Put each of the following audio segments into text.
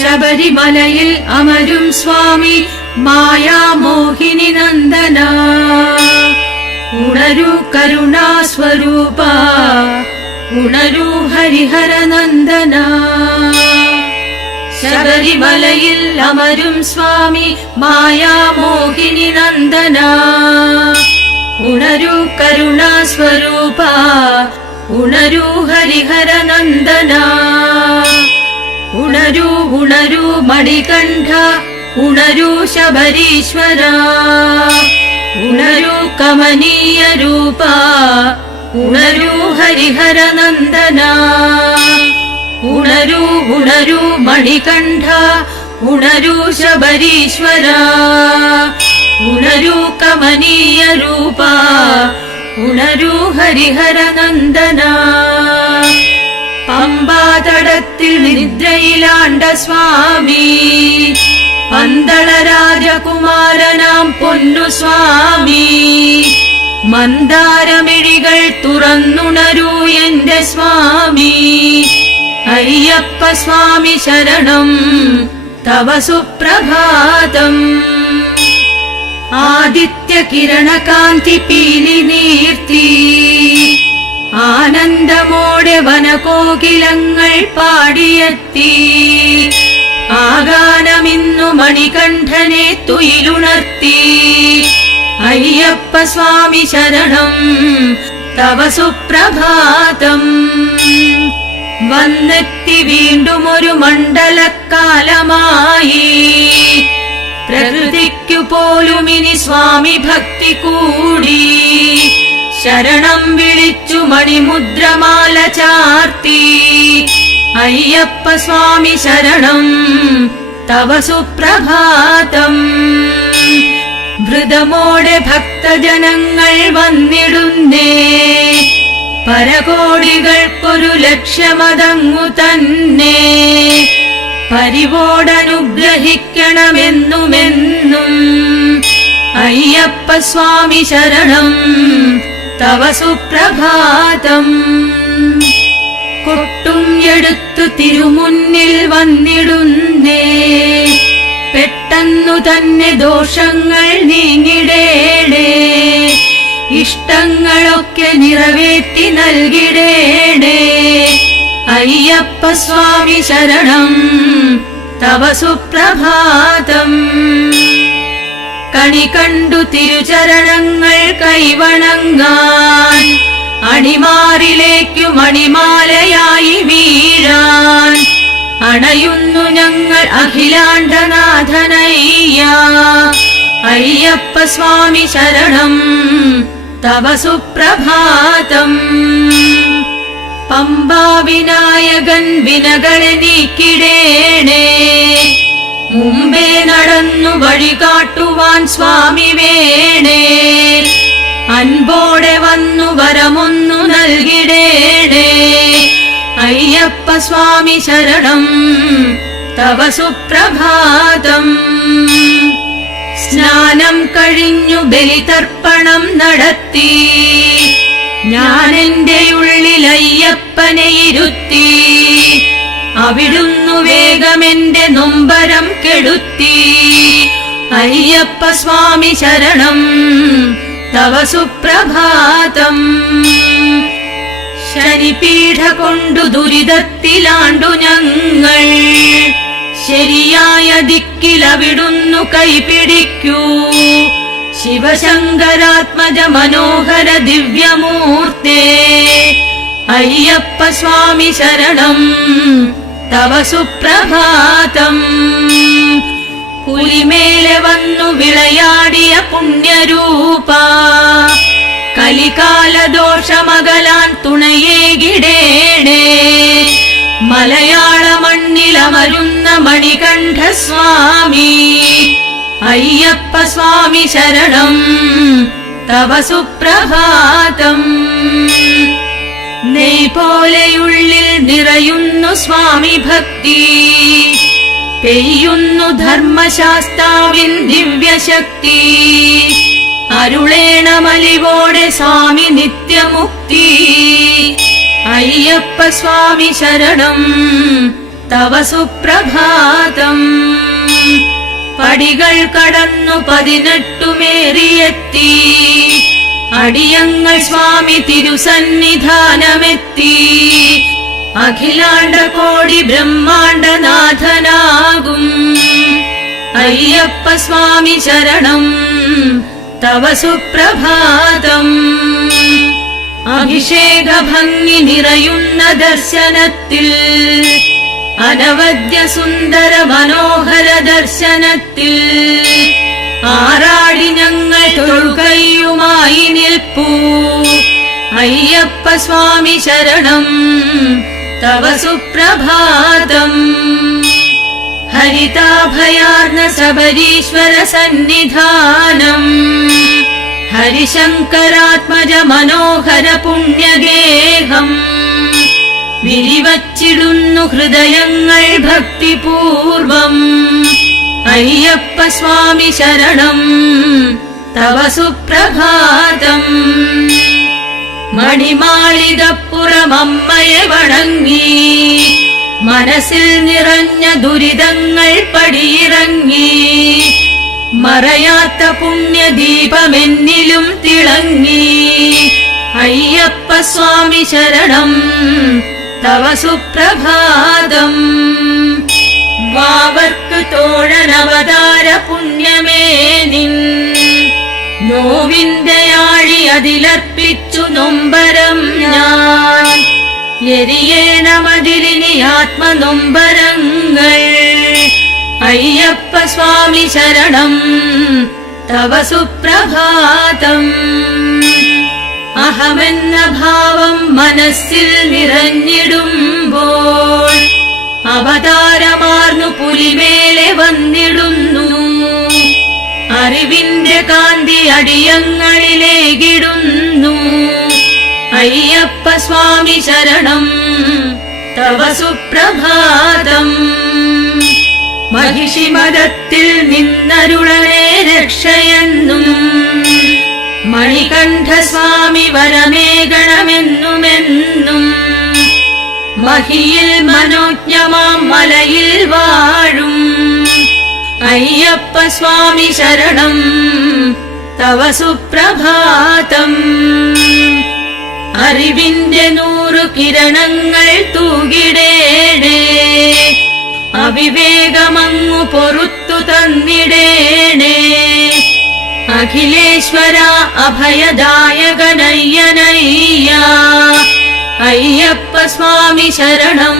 ശബരിമലയിൽ അമരും സ്വാമി മായാമോഹിനി നന്ദന. ഉണരൂ കരുണാസ്വരൂപ, ഉണരൂ ഹരിഹര നന്ദന. ശബരിമലയിൽ അമരും സ്വാമി മായാമോഹിനി നന്ദന. ഉണരൂ കരുണാസ്വരൂപ, ഉണരൂ ഹരിഹര നന്ദന. ഉണരൂ ഉണരൂ മണികണ്ഠ, ഉണരൂ ശബരീശ്വര. ഉണരൂ കമനീയ രൂപ, ഉണരൂ ഹരിഹര നന്ദന. ഉണരൂ ഉണരൂ മണികണ്ഠ, ഉണരൂ ശബരീശ്വര. ഉണരൂ കമനീയ രൂപ, ഉണരൂ ഹരിഹര നന്ദന. പമ്പാതടത്തിൽ നിദ്രയിലാണ്ട സ്വാമി, പന്തള രാജകുമാരനാം പൊന്നു സ്വാമി. മന്ദാരമിഴികൾ തുറന്നുണരൂ എന്റെ സ്വാമി. അയ്യപ്പ സ്വാമി ശരണം, തവ സുപ്രഭാതം. ആദിത്യ കിരണകാന്തി പീലി നീർത്തി, ആനന്ദമോടെ വനകോകിലങ്ങൾ പാടിയെത്തി. ആഗാനമിന്നു മണികണ്ഠനെ തുയിലുണർത്തി. അയ്യപ്പ സ്വാമി ശരണം, തവ സുപ്രഭാതം. വന്നെത്തി വീണ്ടും ഒരു മണ്ഡലക്കാലമായി. പ്രകൃതിക്കു പോലും ഇനി സ്വാമി ഭക്തി കൂടി. ശരണം വിളിച്ചു മണിമുദ്രമാല ചാർത്തി. അയ്യപ്പ സ്വാമി ശരണം, തവ സുപ്രഭാതം. ധൃതമോടെ ഭക്തജനങ്ങൾ വന്നിടുന്നേ. പരകോടികൾക്കൊരു ലക്ഷ്യമതങ്ങു തന്നെ. പരിവോടനുഗ്രഹിക്കണമെന്നുമെന്നും. അയ്യപ്പ സ്വാമി ശരണം, തവ സുപ്രഭാതം. കൊട്ടും എടുത്തു തിരുമുന്നിൽ വന്നിടുന്നേ. പെട്ടെന്നു തന്നെ ദോഷങ്ങൾ നീങ്ങിടേണേ. ഇഷ്ടങ്ങളൊക്കെ നിറവേറ്റി നൽകിടേണേ. അയ്യപ്പ സ്വാമി ശരണം, തവ സുപ്രഭാതം. കണി കണ്ടു തിരുചരണങ്ങൾ കൈവണങ്ങാൻ. അണിമാറിലേക്കു മണിമാലയായി വീഴാൻ. അണയുന്നു ഞങ്ങൾ അഖിലാണ്ടനാഥനയ്യ. അയ്യപ്പ സ്വാമി ശരണം, തവ സുപ്രഭാതം. പമ്പാ വിനായകൻ വിനകളെ നീക്കിടേണേ. മുമ്പേ നടന്നു വഴികാട്ടുവാൻ സ്വാമി വേണേ. അൻപോടെ വന്നു വരമൊന്നു നൽകിടേണേ. അയ്യപ്പ സ്വാമി ശരണം, തവ സുപ്രഭാതം. സ്നാനം കഴിഞ്ഞു ബലിതർപ്പണം നടത്തി. ഞാൻ എന്റെ ഉള്ളിൽ അയ്യപ്പനെ ഇരുത്തി. അവിടുന്നു വേഗമെന്റെ നൊമ്പരം കെടുത്തി. അയ്യപ്പ സ്വാമി ശരണം, തവ സുപ്രഭാതം. ശനിപീഠ കൊണ്ടു ദുരിതത്തിലാണ്ടു ഞങ്ങൾ. ശരിയായ ദിക്കിൽ അവിടുന്നു കൈപിടിക്കൂ. ശിവശങ്കരാത്മജ മനോഹര ദിവ്യമൂർത്തേ. അയ്യപ്പ സ്വാമി ശരണം, തവ സുപ്രഭാതം. പുലിമേലെ വന്നു വിളയാടിയ പുണ്യരൂപ. കലികാലദോഷമകലാൻ തുണയേകിടേണേ. മലയാള മണ്ണിലമരുന്ന മണികണ്ഠ സ്വാമി. അയ്യപ്പ സ്വാമി ശരണം, തവ സുപ്രഭാതം. നെയ് പോലെയുള്ളിൽ നിറയുന്നു സ്വാമി ഭക്തി. പെയ്യുന്നു ധർമ്മശാസ്താവിൻ ദിവ്യശക്തി. അരുളേണമലിവോടെ സ്വാമി നിത്യമുക്തി. അയ്യപ്പ സ്വാമി ശരണം, തവ സുപ്രഭാതം. പടികൾ കടന്നു 18 മേറിയെത്തി, അടിയങ്ങൾ സ്വാമി തിരുസന്നിധാനമെത്തി. അഖിലാണ്ട കോടി ബ്രഹ്മാണ്ടനാഥനാകും അയ്യപ്പ സ്വാമി ശരണം, തവ സുപ്രഭാതം. അഭിഷേക ഭംഗി നിറയുന്ന ദർശനത്തിൽ, അനവദ്യ സുന്ദര മനോഹര ദർശനത്തിൽ, ആറാടി ഞങ്ങൾ തൊഴുകയുമായി നിൽപ്പൂ. അയ്യപ്പ സ്വാമി ശരണം, തവ സുപ്രഭാതം. ഹരിതാഭയാർന്ന ശബരീശ്വര സന്നിധാനം, ഹരിശങ്കരാത്മജ മനോഹര പുണ്യഗേഹം. വിരിവച്ചിടുന്നു ഹൃദയങ്ങൾ ഭക്തിപൂർവം. അയ്യപ്പ സ്വാമി ശരണം, തവ സുപ്രഭാതം. മണിമാളികപ്പുറമമ്മയെ വണങ്ങി, മനസ്സിൽ നിറഞ്ഞ ദുരിതങ്ങൾ പടിയിറങ്ങി. മറയാത്ത പുണ്യദീപമെന്നിലും തിളങ്ങി. അയ്യപ്പ സ്വാമി ശരണം, തവ സുപ്രഭാതം. വാവർക്ക് തോഴനവതാര പുണ്യമേ നിൻ, നോവിന്റെ ആഴി അതിലർപ്പിച്ചു നൊമ്പരം ഞാൻ. എരിയേണമതിലിനി ആത്മനൊമ്പരങ്ങൾ. അയ്യപ്പ സ്വാമി ശരണം, തവ സുപ്രഭാതം. അഹമെന്ന ഭാവം മനസ്സിൽ നിറഞ്ഞിടുമ്പോൾ, അവതാരമാർന്നു പുലിമേലെ വന്നിടുന്നു. അറിവിന്റെ കാന്തി അടിയങ്ങളിലേകിടുന്നു. അയ്യപ്പ സ്വാമി ശരണം, തവ സുപ്രഭാതം. മഹിഷിമതത്തിൽ നിന്നരുളനെ രക്ഷയെന്നും, മണികണ്ഠസ്വാമി വരമേകണമെന്നുമെന്നും. മഹിയിൽ മനോജ്ഞമാം മലയിൽ വാഴും അയ്യപ്പ സ്വാമി ശരണം, തവ സുപ്രഭാതം. അറിവിന്റെ 100 കിരണങ്ങൾ തൂകിടേണേ, അവിവേകമങ്ങു പൊറുത്തു തന്നിടേണേ. അഖിലേശ്വര അഭയദായകനയ്യനയ്യ, അയ്യപ്പ സ്വാമി ശരണം,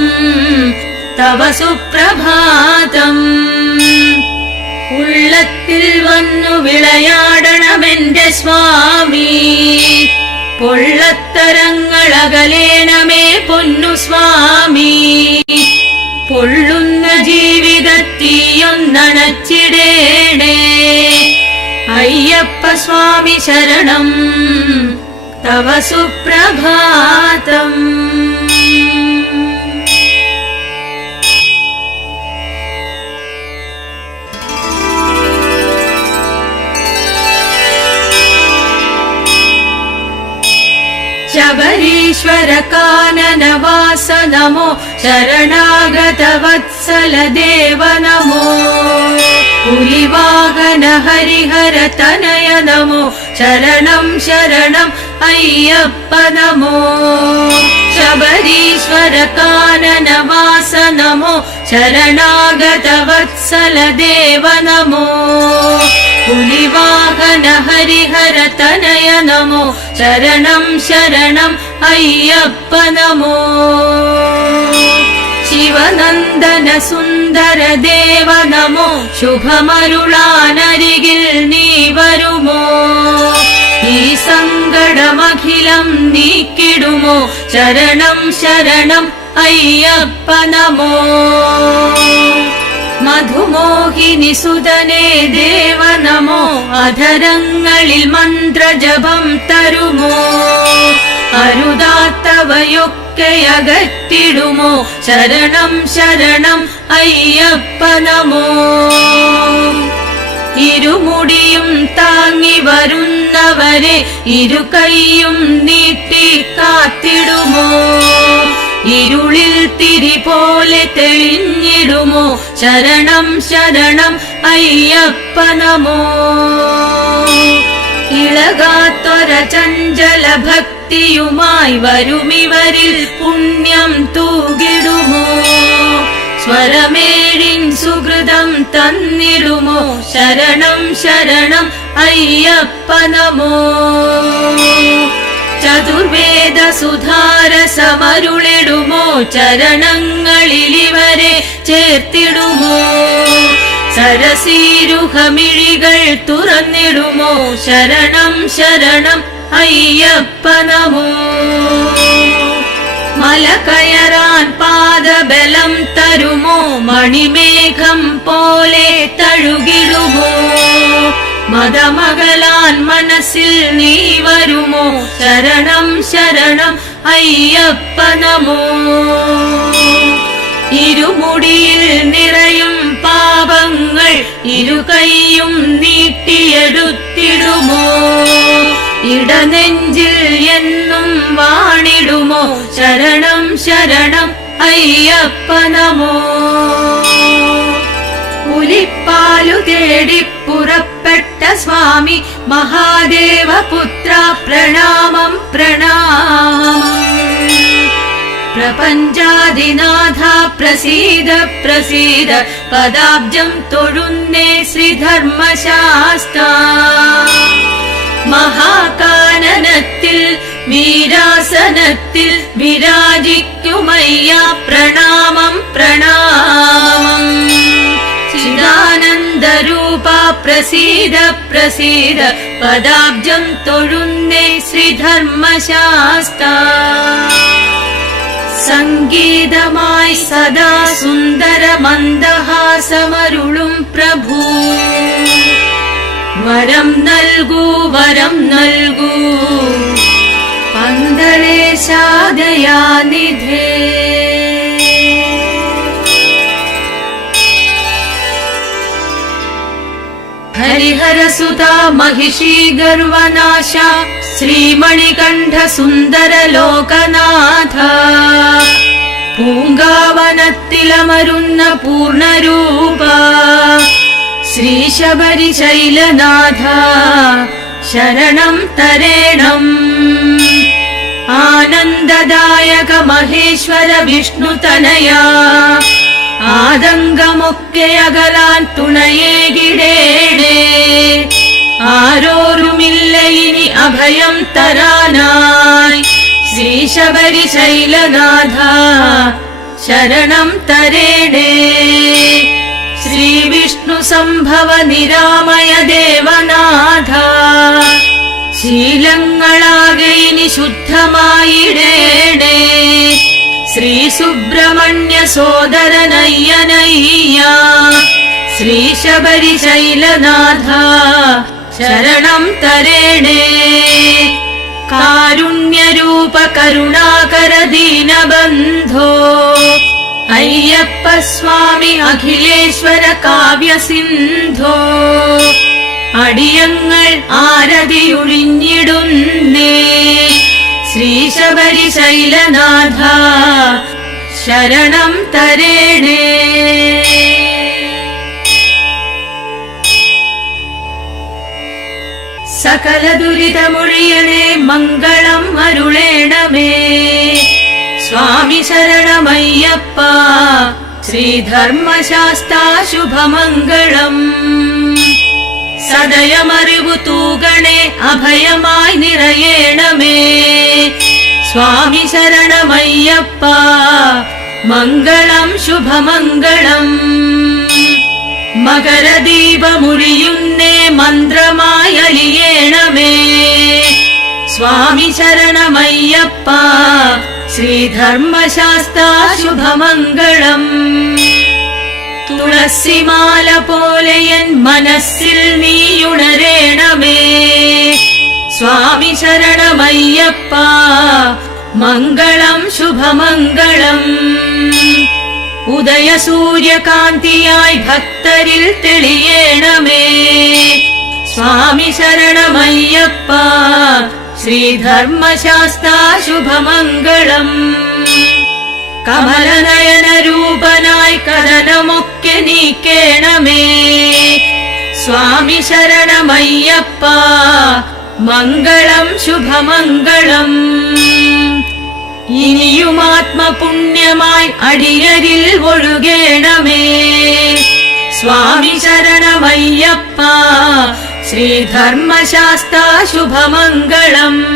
തവ സുപ്രഭാതം. ഉള്ളത്തിൽ വന്നു വിളയാടണമെന്റെ സ്വാമി, പൊള്ളത്തരങ്ങളകലേണമേ പൊന്നു സ്വാമി. പൊള്ളുന്ന ജീവിതത്തീയൊന്നണച്ചിടേണേ, അയ്യപ്പ സ്വാമി ശരണം, തവ സുപ്രഭാതം. ശബരീശ്വര കാനനവാസ നമോ, ശരണാഗത വത്സല ദേവ നമോ. പുലിവാഹന ഹരിഹര തനയ നമോ, ശരണം ശരണം അയ്യപ്പ നമോ. ശബരീശ്വര കാനനവാസ നമോ, ശരണാഗത വത്സല ദേവ നമോ. പുലിവാഹന ഹരിഹര തനയ നമോ, ശരണം ശരണം അയ്യപ്പ നമോ. ശിവനന്ദന സുന്ദര ദേവ നമോ, ശുഭമരുളാനരികിൽ നീ വരുമോ. ഈ സങ്കടമഖിലം നീക്കിടുമോ, ശരണം ശരണം അയ്യപ്പ നമോ. മധുമോഹിനി സുതനേ ദേവ നമോ, അധരങ്ങളിൽ മന്ത്രജപം തരുമോ. അരുതാത്തവയൊക്കെ അകറ്റിടുമോ, ശരണം ശരണം അയ്യപ്പ നമോ. ഇരുമുടിയും താങ്ങി വരുന്നവരെ ഇരുകൈയും നീട്ടി കാത്തിടുമോ. ഇരുളിൽ തിരി പോലെ തെളിഞ്ഞിടുമോ ശരണം ശരണം അയ്യപ്പ നമോ. ഇളകാത്തൊര ചഞ്ചല ഭക്തിയുമായി വരുമിവരിൽ പുണ്യം തൂകിടുമോ. സ്വരമേഴിൻ സുഹൃതം തന്നിടുമോ ശരണം ശരണം അയ്യപ്പ നമോ. ചതുർവേദ സുധാരസമരുളിടുമോ ചരണങ്ങളിലിവരെ ചേർത്തിടുമോ. സരസീരുഹമിഴികൾ തുറന്നിടുമോ ശരണം ശരണം അയ്യപ്പ നമോ. മല കയറാൻ പാദബലം തരുമോ മണിമേഘം പോലെ തഴുകിടുമോ. മതമകലാൻ മനസ്സിൽ നീ വരുമോ ശരണം ശരണം അയ്യപ്പ നമോ. ഇരുമുടിയിൽ നിറയും പാപങ്ങൾ ഇരുകൈയും നീട്ടിയെടുത്തിടുമോ. ഇടനെഞ്ചിൽ എന്നും വാണിടുമോ ശരണം ശരണം അയ്യപ്പ നമോ. പുലിപ്പാലു തേടി പുറപ്പെട്ട സ്വാമി മഹാദേവപുത്ര പ്രണാമം പ്രണാമം. പ്രപഞ്ചാദിനാഥ പ്രസീദ പ്രസീദ പദാബ്ജം തൊഴുന്നേ ശ്രീധർമ്മശാസ്താ. മഹാകാനനത്തിൽ വീരാസനത്തിൽ വിരാജിക്കുമയ്യ പ്രണാമം പ്രണാമം. ചിദാനന്ദരൂപ പ്രസീദ പ്രസീദ പദാബ്ജം തൊഴുന്നേ ശ്രീധർമ്മശാസ്താ. സംഗീതമായി സദാ സുന്ദര മന്ദഹാസമരുളും പ്രഭു. വരം നൽകൂ വരം നൽകൂ പന്തളേശാദയാനിധേ. ഹരിഹരസുതാ महिषी गर्वनाश ശ്രീമണികണ്ഠ സുന്ദര ലോകനാഥ. പൂങ്കാവനത്തിലമരുന്ന പൂർണ്ണരൂപ ശ്രീശബരിശൈലനാഥ ശരണം തരേണം. ആനന്ദദായക മഹേശ്വര വിഷ്ണുതനയാ ആതങ്കമൊക്കെ അകലാൻ തുണയേകിടേണേ. ആരോരുമില്ല ഇനി അഭയം തരാനായി ശ്രീശബരിശൈലനാഥ ശരണം തരേണേ. ശ്രീവിഷ്ണു സംഭവ നിരാമയ ദേവനാഥ ശീലങ്ങളാകെ ഇനി ശുദ്ധമായിടേണേ. ശ്രീ സുബ്രഹ്മണ്യ സോദരനയ്യനയ്യ ശ്രീശബരിശൈലനാഥ ശരണം തരേണേ. കാരുണ്യരൂപ കരുണാകര ദീനബന്ധോ അയ്യപ്പ സ്വാമി അഖിലേശ്വര കാവ്യസിന്ധോ. അടിയങ്ങൾ ആരതിയൊഴിഞ്ഞിടുന്നേ ശ്രീശബരിശൈലനാഥ ശരണം തരേണേ. സകല ദുരിതമൊഴിയണേ മംഗളം അരുളേണമേ. സ്വാമി ശരണമയ്യപ്പ ശ്രീധർമ്മശാസ്താ ശുഭമംഗളം. സദയമറിവു തൂകണേ അഭയമായി നിറയേണമേ. സ്വാമി ശരണമയ്യപ്പ മംഗളം ശുഭമംഗളം. മകരദീപമുഴിയുന്നേ മന്ത്രമായി അലിയേണമേ. സ്വാമി ശരണമയ്യപ്പ ശ്രീധർമ്മശാസ്താ ശുഭമംഗളം. തുളസിമാല പോലെ എൻ മനസ്സിൽ നീയുണരേണമേ. സ്വാമി ശരണമയ്യപ്പ മംഗളം ശുഭമംഗളം. ഉദയസൂര്യകാന്തിയായി ഭക്തരിൽ തെളിയേണമേ. സ്വാമി ശരണമയ്യപ്പ ശ്രീധർമ്മശാസ്താ ശുഭമംഗളം. കമലനയന രൂപനായി കഥനമൊക്കെ നീക്കേണമേ. സ്വാമി ശരണമയ്യപ്പ മംഗളം ശുഭമംഗളം. ഇനിയും ആത്മപുണ്യമായി അടിയരിൽ ഒഴുകേണമേ. സ്വാമി ശരണമയ്യപ്പ ശ്രീധർമ്മശാസ്ത്ര ശുഭമംഗളം.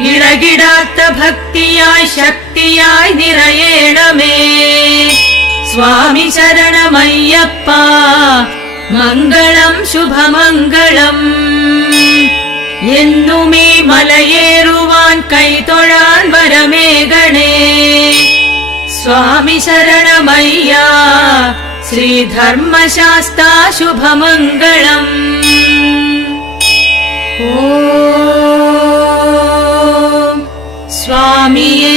ഇളകിടാത്ത ഭക്തിയായി ശക്തിയായി നിറയേണമേ. സ്വാമി ശരണമയ്യപ്പ മംഗളം ശുഭമംഗളം. എന്നുമീ മലയേറുവാൻ കൈതൊഴാൻ വരമേകണേ. സ്വാമി ശരണമയ്യ ശ്രീധർമ്മശാസ്ത്ര ശുഭമംഗളം. ഓം സ്വാമിയേ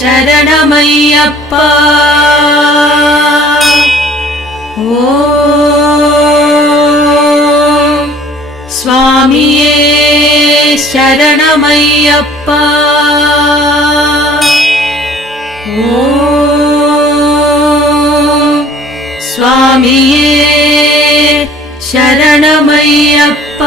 ശരണമയ്യപ്പ. ഓം സ്വാമിയേ ശരണമയ്യപ്പ. ഓം സ്വാമിയേ ശരണമയ്യപ്പ.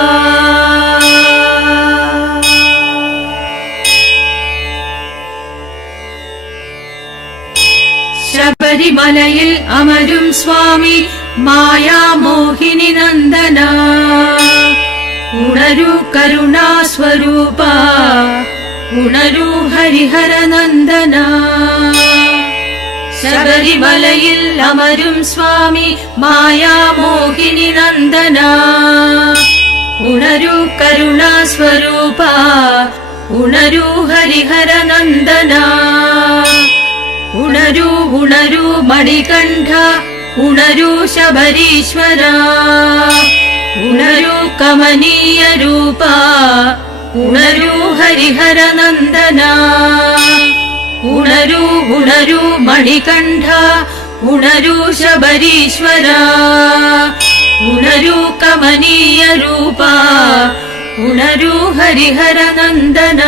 ശബരിമലയിൽ അമരും സ്വാമി മായാമോഹിനി നന്ദന. ഉണരൂ കരുണാസ്വരൂപ ഉണരൂ ഹരിഹര നന്ദന. ശബരിമലയിൽ അമരും സ്വാമി മായാമോഹിനി നന്ദന. ഉണരൂ കരുണാസ്വരൂപ ഉണരൂ ഹരിഹര നന്ദന. ഉണരൂ ഉണരൂ മണികണ്ഠ ഉണരൂ ശബരീശ്വര. ഉണരൂ കമനീയ രൂപ ഉണരൂ ഹരിഹര നന്ദന. ഉണരൂ ഉണരൂ മണികണ്ഠ ഉണരൂ ശബരീശ്വര. ഉണരൂ കമനീയ രൂപ ഉണരൂ ഹരിഹര നന്ദന.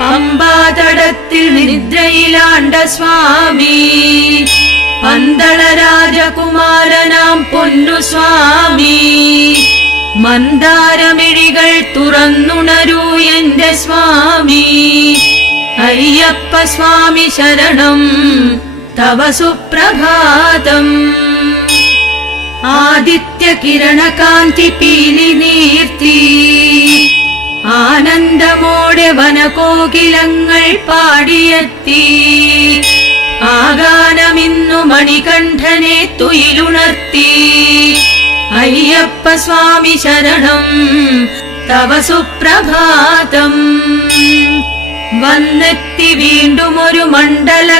പമ്പാതടത്തിൽ നിദ്രയിലാണ്ട സ്വാമി പന്തള രാജകുമാരനാം പൊന്നു സ്വാമി. മന്ദാരമിഴികൾ തുറന്നുണരൂ എന്റെ സ്വാമി. അയ്യപ്പ സ്വാമി ശരണം തവ സുപ്രഭാതം. ആദിത്യ കിരണകാന്തി പീലി നീർത്തി ആനന്ദമോടെ വനകോകിലങ്ങൾ പാടിയെത്തി. ആഗാനമിന്നു മണികണ്ഠനെ തുയിലുണർത്തി. അയ്യപ്പ സ്വാമി ശരണം തവ സുപ്രഭാതം. വന്നെത്തി വീണ്ടും ഒരു മണ്ഡലക്കാലമായി.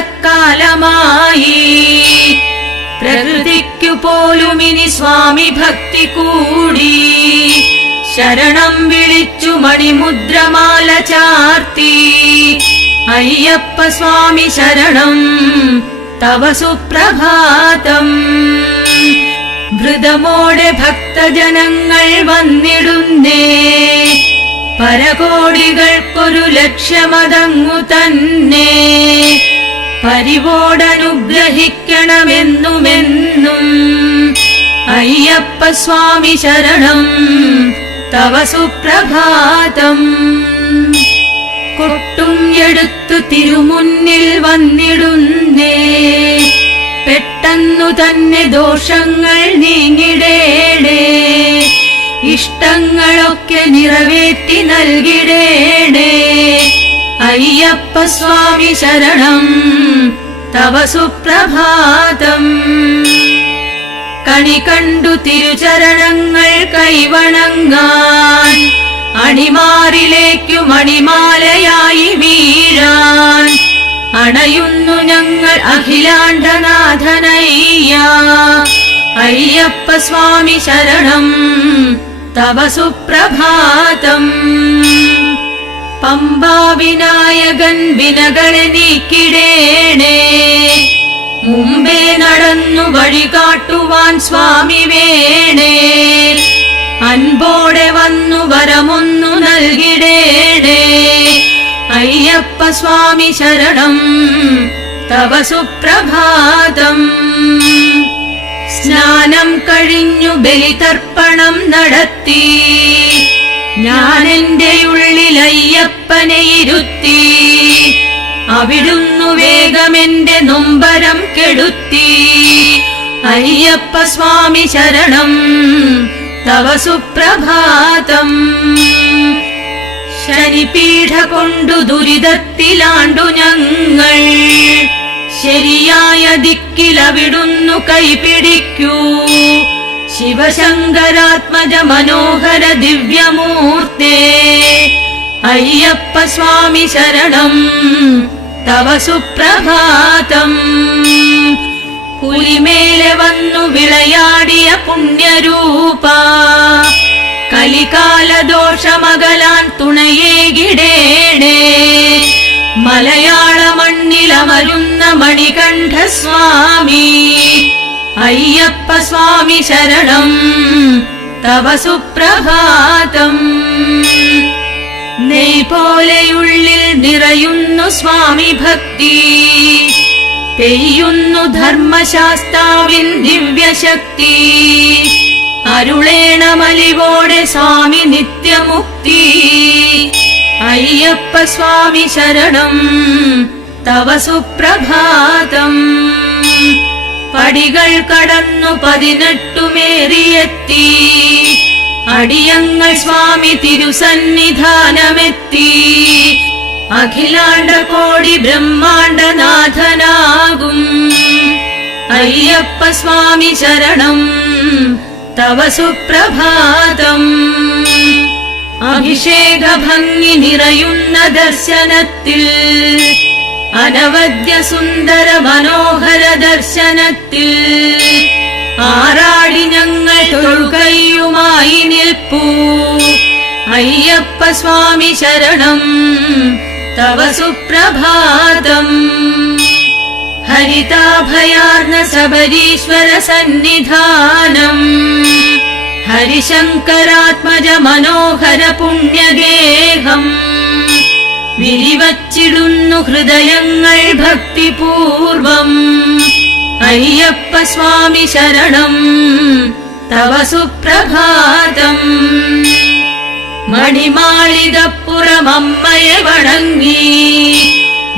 പ്രകൃതിക്കു പോലും ഇനി സ്വാമി ഭക്തി കൂടി. ശരണം വിളിച്ചു മണിമുദ്രമാല ചാർത്തി. അയ്യപ്പ സ്വാമി ശരണം തവ സുപ്രഭാതം. ധൃതമോടെ ഭക്തജനങ്ങൾ വന്നിടുന്നേ. പരകോടികൾക്കൊരു ലക്ഷ്യമതങ്ങു തന്നെ. പരിവോടനുഗ്രഹിക്കണമെന്നുമെന്നും. അയ്യപ്പ സ്വാമി ശരണം തവ സുപ്രഭാതം. കൊട്ടും എടുത്തു തിരുമുന്നിൽ വന്നിടുന്നേ. പെട്ടെന്നു തന്നെ ദോഷങ്ങൾ നീങ്ങിടേണേ. ഇഷ്ടങ്ങളൊക്കെ നിറവേറ്റി നൽകിടേണേ. അയ്യപ്പ സ്വാമി ശരണം തവ സുപ്രഭാതം. കണി കണ്ടു തിരുചരണങ്ങൾ കൈവണങ്ങാൻ. അണിമാറിലേക്കു മണിമാലയായി വീഴാൻ. അണയുന്നു ഞങ്ങൾ അഖിലാണ്ടനാഥനയ്യ. അയ്യപ്പ സ്വാമി ശരണം തവ സുപ്രഭാതം. പമ്പാ വിനായകൻ വിനകളെ നീക്കിടേണേ. മുമ്പേ നടന്നു വഴി കാട്ടുവാൻ സ്വാമി വേണേ. അൻപോടെ വന്നു വരമൊന്നു നൽകിടേണേ. അയ്യപ്പ സ്വാമി ശരണം തവ സുപ്രഭാതം. സ്നാനം കഴിഞ്ഞു ബലിതർപ്പണം നടത്തി ഞാൻ എന്റെ ഉള്ളിൽ അയ്യപ്പനെ ഇരുത്തി. അവിടുന്നു വേഗമെന്റെ നൊമ്പരം കെടുത്തി. അയ്യപ്പ സ്വാമി ശരണം തവ സുപ്രഭാതം. ശനിപീഠ കൊണ്ടു ദുരിതത്തിലാണ്ടു ഞങ്ങൾ. ശരിയായ ദിക്കിലവിടുന്നു കൈപിടിക്കൂ. ശിവശങ്കരാത്മജ മനോഹര ദിവ്യമൂർത്തേ അയ്യപ്പ സ്വാമി ശരണം തവ സുപ്രഭാതം. പുലിമേലെ വന്നു വിളയാടിയ പുണ്യരൂപ കലികാലദോഷമകലാൻ തുണയേകിടേണേ. മലയാള മണ്ണിലമരുന്ന മണികണ്ഠ സ്വാമി അയ്യപ്പ സ്വാമി ശരണം തവ സുപ്രഭാതം. നെയ് പോലെയുള്ളിൽ നിറയുന്നു സ്വാമി ഭക്തി. പെയ്യുന്നു ധർമ്മശാസ്താവിൻ ദിവ്യശക്തി. അരുളേണമലിവോടെ സ്വാമി നിത്യമുക്തി. അയ്യപ്പ സ്വാമി ശരണം തവ സുപ്രഭാതം. പടികൾ കടന്നു 18 മേറിയെത്തി. അടിയങ്ങൾ സ്വാമി തിരുസന്നിധാനമെത്തി. അഖിലാണ്ട കോടി ബ്രഹ്മാണ്ടനാഥനാകും അയ്യപ്പ സ്വാമി ശരണം തവ സുപ്രഭാതം. അഭിഷേക ഭംഗി നിറയുന്ന ദർശനത്തിൽ. അനവദ്യ സുന്ദര മനോഹര ദർശനത്തിൽ. ആറാടി ഞങ്ങൾ തൊഴുകയുമായി നിൽപ്പൂ. അയ്യപ്പ സ്വാമി ശരണം തവ സുപ്രഭാതം. ഹരിതാഭയാർന്ന ശബരീശ്വര സന്നിധാനം. ഹരിശങ്കരാത്മജ മനോഹര പുണ്യഗേഹം. വിരിവച്ചിടുന്നു ഹൃദയങ്ങൾ ഭക്തിപൂർവം. അയ്യപ്പ സ്വാമി ശരണം തവ സുപ്രഭാതം. മണിമാളികപ്പുറമമ്മയെ വണങ്ങി.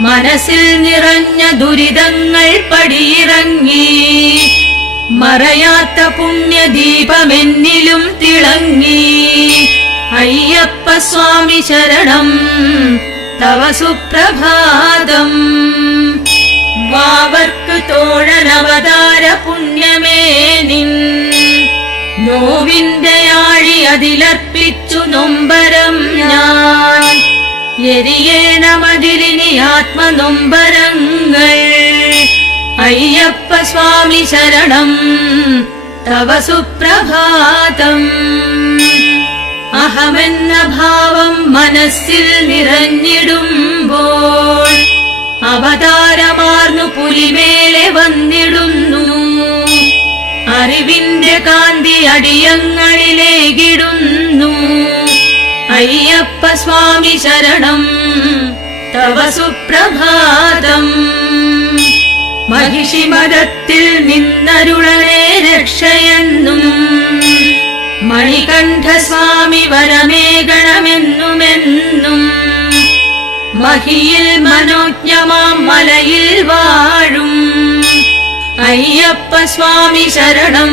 മനസ്സിൽ നിറഞ്ഞ ദുരിതങ്ങൾ പടിയിറങ്ങി. മറയാത്ത പുണ്യദീപമെന്നിലും തിളങ്ങി. അയ്യപ്പ സ്വാമി ശരണം തവ സുപ്രഭാതം. വാവർക്ക് തോഴനവതാര പുണ്യമേ നിൻ. നോവിന്റെ ആഴി അതിലർപ്പിച്ചു നൊമ്പരം ഞാൻ. എരിയേണമതിലിനി ആത്മനൊമ്പരങ്ങൾ. അയ്യപ്പ സ്വാമി ശരണം തവ സുപ്രഭാതം. അഹമെന്ന ഭാവം മനസ്സിൽ നിറഞ്ഞിടുമ്പോൾ അവതാരമാർന്നു പുലിമേലെ വന്നിടുന്നു. അറിവിന്റെ കാന്തി അടിയങ്ങളിലേകിടുന്നു. അയ്യപ്പ സ്വാമി ശരണം തവ സുപ്രഭാതം. മഹിഷിമതത്തിൽ നിന്നരുളനെ രക്ഷയെന്നും. മണികണ്ഠ സ്വാമി വരമേകണമെന്നുമെന്നും. മഹിയിൽ മനോജ്ഞമാം മലയിൽ വാഴും അയ്യപ്പ സ്വാമി ശരണം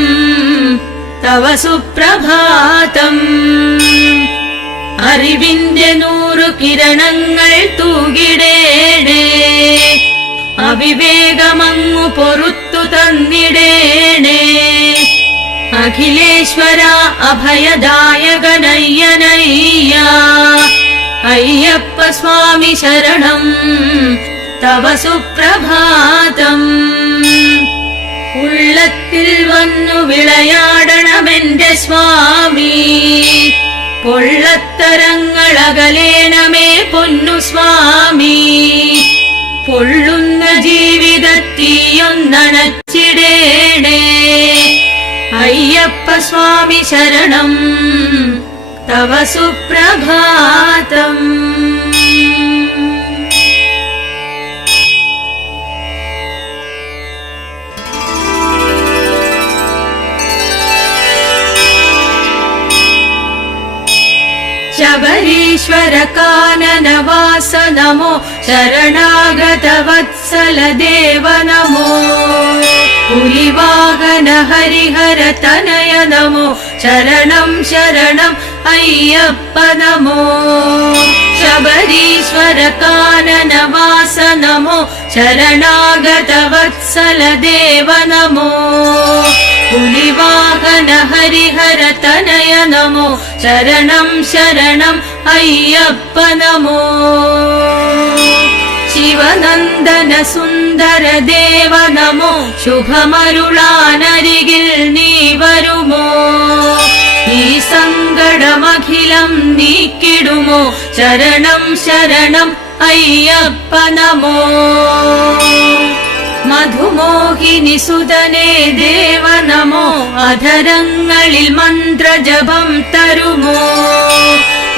തവ സുപ്രഭാതം. അറിവിന്റെ 100 കിരണങ്ങൾ തൂകിടേണേ. അവിവേകമങ്ങു പൊറുത്തു തന്നിടേണേ. അഖിലേശ്വര അഭയദായകനയ്യനയ്യ. അയ്യപ്പ സ്വാമി ശരണം തവ സുപ്രഭാതം. ഉള്ളത്തിൽ വന്നു വിളയാടണമെന്റെ സ്വാമി. പൊള്ളത്തരങ്ങളകലേണമേ പൊന്നു സ്വാമി. പൊള്ളുന്ന ജീവിതത്തീയൊന്നണച്ചിടേണേ. അയ്യപ്പ സ്വാമി ശരണം തവ സുപ്രഭാതം. ശബരീശ്വര കാനനവാസ നമോ ശരണാഗത വത്സല ദേവ നമോ പുലിവാഹന ഹരിഹര തനയ നമോ ശരണം ശരണം അയ്യപ്പ നമോ ശബരീശ്വര കാനനവാസ നമോ ശരണാഗത വത്സല ദേവ നമോ പുലിവാഹന ഹരിഹര തനയ നമോ ശരണം ശരണം അയ്യപ്പ നമോ ശിവനന്ദന സുന്ദര ദേവ നമോ ശുഭമരുളാനരികിൽ നീ വരുമോ ഈ സങ്കടമഖിലം നീക്കിടുമോ ശരണം ശരണം അയ്യപ്പ നമോ മധുമോഹിനി സുതനേ ദേവ നമോ അധരങ്ങളിൽ മന്ത്രജപം തരുമോ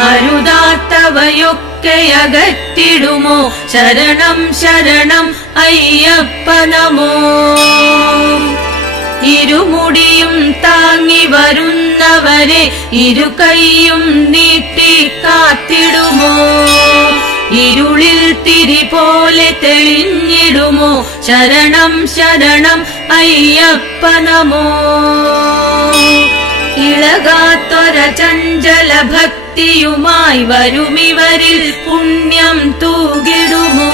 അരുതാത്തവയൊക്കെ അകറ്റിടുമോ ശരണം ശരണം അയ്യപ്പ നമോ ഇരുമുടിയും താങ്ങി വരുന്നവരെ ഇരുകൈയും നീട്ടി കാത്തിടുമോ ഇരുളിൽ തിരി പോലെ തെളിഞ്ഞിടുമോ ശരണം ശരണം അയ്യപ്പ നമോ ഇളകാത്തൊര ചഞ്ചല ഭക്തിയുമായി വരുമിവരിൽ പുണ്യം തൂകിടുമോ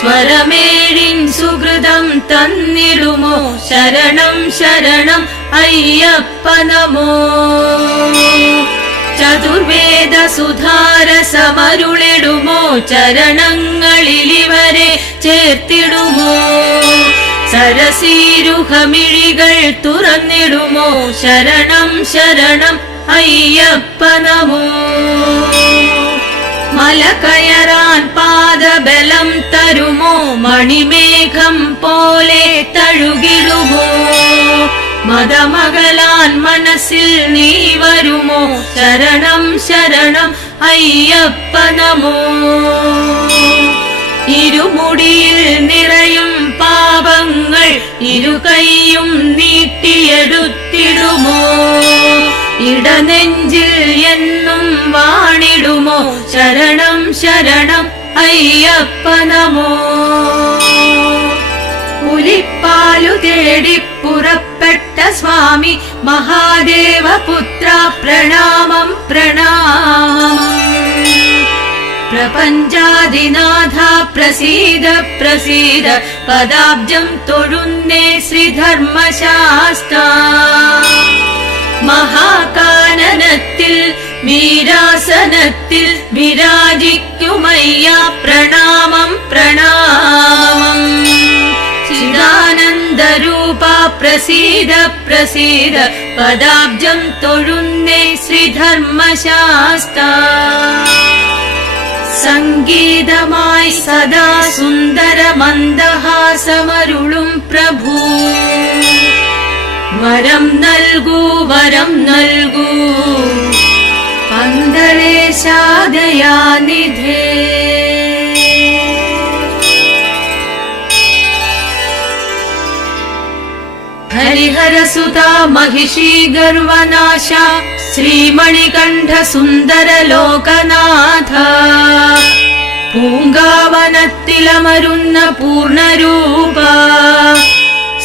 സ്വരമേഴിൻ സുഹൃതം തന്നിടുമോ ശരണം ശരണം അയ്യപ്പ നമോ ചതുർവേദ സുധാരസമരുളിടുമോ ചരണങ്ങളിലിവരെ ചേർത്തിടുമോ സരസീരുഹമിഴികൾ തുറന്നിടുമോ ശരണം ശരണം അയ്യപ്പ നമോ മല കയറാൻ പാദബലം തരുമോ മണിമേഘം പോലെ തഴുകിടുമോ മതമകലാൻ മനസ്സിൽ നീ വരുമോ ശരണം ശരണം അയ്യപ്പ നമോ ഇരുമുടിയിൽ നിറയും പാപങ്ങൾ ഇരുകൈയും നീട്ടിയെടുത്തിടുമോ ഇടനെഞ്ചിൽ എന്നും വാണിടുമോ ശരണം ശരണം അയ്യപ്പ നമോ പുലിപ്പാലു തേടി പുറപ്പെട്ട സ്വാമി മഹാദേവ പുത്ര പ്രണാമം പ്രണാമം പ്രപഞ്ചാദിനാഥ പ്രസീദ പ്രസീദ പദാബ്ജം തൊഴുന്നേ ശ്രീധർമ്മശാസ്ത്ര മഹാകാനനത്തിൽ വീരാസനത്തിൽ വിരാജിക്കുമയ്യ പ്രണാമം പ്രണാമം ചിദാനന്ദരൂപ പ്രസീദ പ്രസീദ പദാബ്ജം തൊഴുന്നേ ശ്രീധർമ്മശാസ്ത്ര സംഗീതമായി സദാ സുന്ദര മന്ദഹാസമരുളും പ്രഭു വരം നൽകൂ വരം നൽകൂ പന്തളേശാദയാനിധേ ഹരിഹരസുതാ महिषी गर्वनाश ശ്രീമണികണ്ഠ സുന്ദര ലോകനാഥ പൂങ്കാവനത്തിലമരുന്ന പൂർണ്ണരൂപ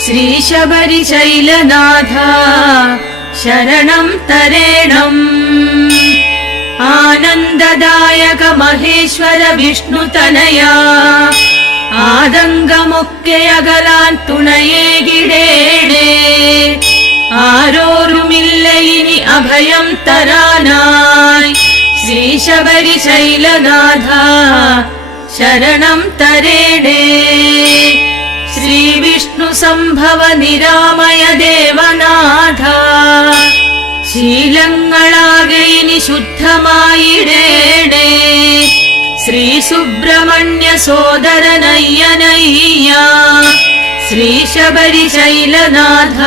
ശ്രീ ശബരിശൈലനാഥ ശരണം തരേണം ആനന്ദദായക മഹേശ്വര വിഷ്ണുതനയ ആതങ്കമൊക്കെ അകലാൻ തുണയേകിടേണേ ആരോരുമില്ല ഇനി അഭയം തരാനായി ശ്രീ ശബരിശൈലനാഥ ശരണം തരേണേ ശ്രീ വിഷ്ണു സംഭവ നിരാമയ ദേവനാഥ ശീലങ്ങളാകെ ഇനി ശുദ്ധമായിടേണേ ശ്രീ സുബ്രഹ്മണ്യ സോദരനയ്യനയ്യ ശ്രീ ശബരിശൈലനാഥ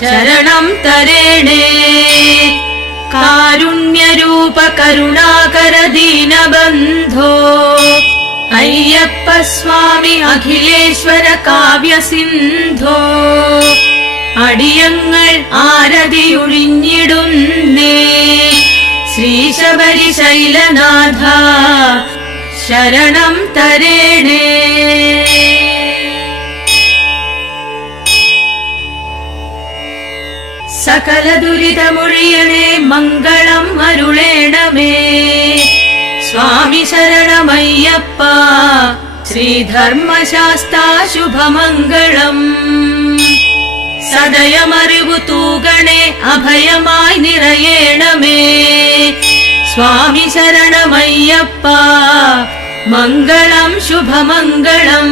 ശരണം തരേണേ കാരുണ്യരൂപ കരുണാകര ദീനബന്ധോ അയ്യപ്പ സ്വാമി അഖിലേശ്വര കാവ്യസിന്ധോ അടിയങ്ങൾ ആരതിയൊഴിഞ്ഞിടുന്നേ ശ്രീശബരിശൈലനാഥ ശരണം തരേണേ. സകല ദുരിതമൊഴിയണേ മംഗളം അരുളേണമേ. സ്വാമി ശരണമയ്യപ്പ ശ്രീധർമ്മശാസ്താ ശുഭമംഗളം. സദയമറിവു തൂകണേ അഭയമായി നിറയേണമേ. സ്വാമി ശരണമയ്യപ്പ മംഗളം ശുഭമംഗളം.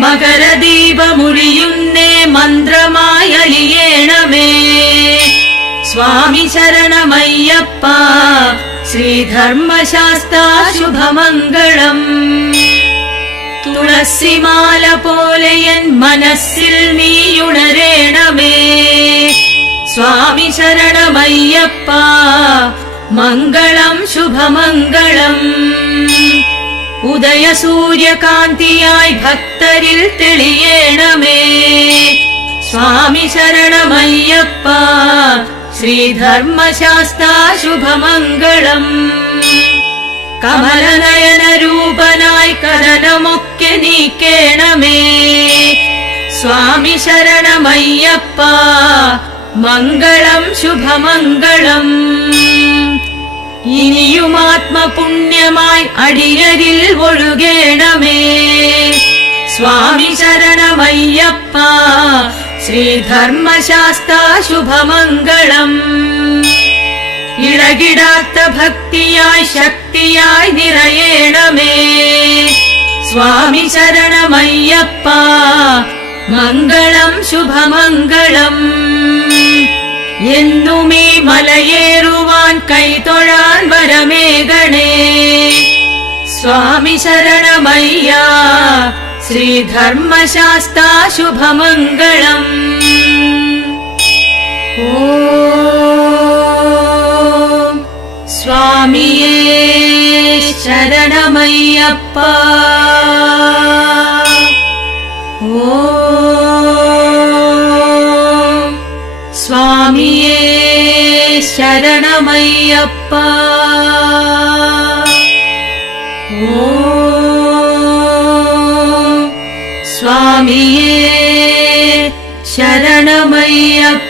മകരദീപമുഴിയുന്നേ മന്ത്രമായി അലിയേണമേ. സ്വാമി ശരണമയ്യപ്പ ശ്രീധർമ്മശാസ്താ ശുഭമംഗളം. തുളസിമാല പോലെ എൻ മനസ്സിൽ നീയുണരേണമേ. സ്വാമി ശരണമയ്യപ്പ മംഗളം ശുഭമംഗളം. ഉദയസൂര്യകാന്തിയായി ഭക്തരിൽ തെളിയേണമേ. സ്വാമി ശരണമയ്യപ്പ ശ്രീധർമ്മശാസ്താ ശുഭമംഗളം. കമലനയന രൂപനായി കരനമൊക്കെ നീക്കേണമേ. സ്വാമി ശരണമയ്യപ്പ മംഗളം ശുഭമംഗളം. ഇനിയും ആത്മപുണ്യമായി അടിയരിൽ ഒഴുകേണമേ. സ്വാമി ശരണമയ്യപ്പ ശ്രീധർമ്മശാസ്താ ശുഭമംഗളം. ഇളകിടാത്ത ഭക്തിയായി ശക്തിയായി നിറയേണമേ. സ്വാമി ശരണമയ്യപ്പ മംഗളം ശുഭമംഗളം. എന്നുമീ മലയേറുവാൻ കൈതൊഴാൻ വരമേകണേ. സ്വാമി ശരണമയ്യ ശ്രീധർമ്മശാസ്താ ശുഭമംഗളം. ഓം സ്വാമിയേ ശരണമയ്യപ്പ. ഓം സ്വാമിയേ ശരണമയ്യപ്പ. ഓം സ്വാമിയേ ശരണമയ്യപ്പ.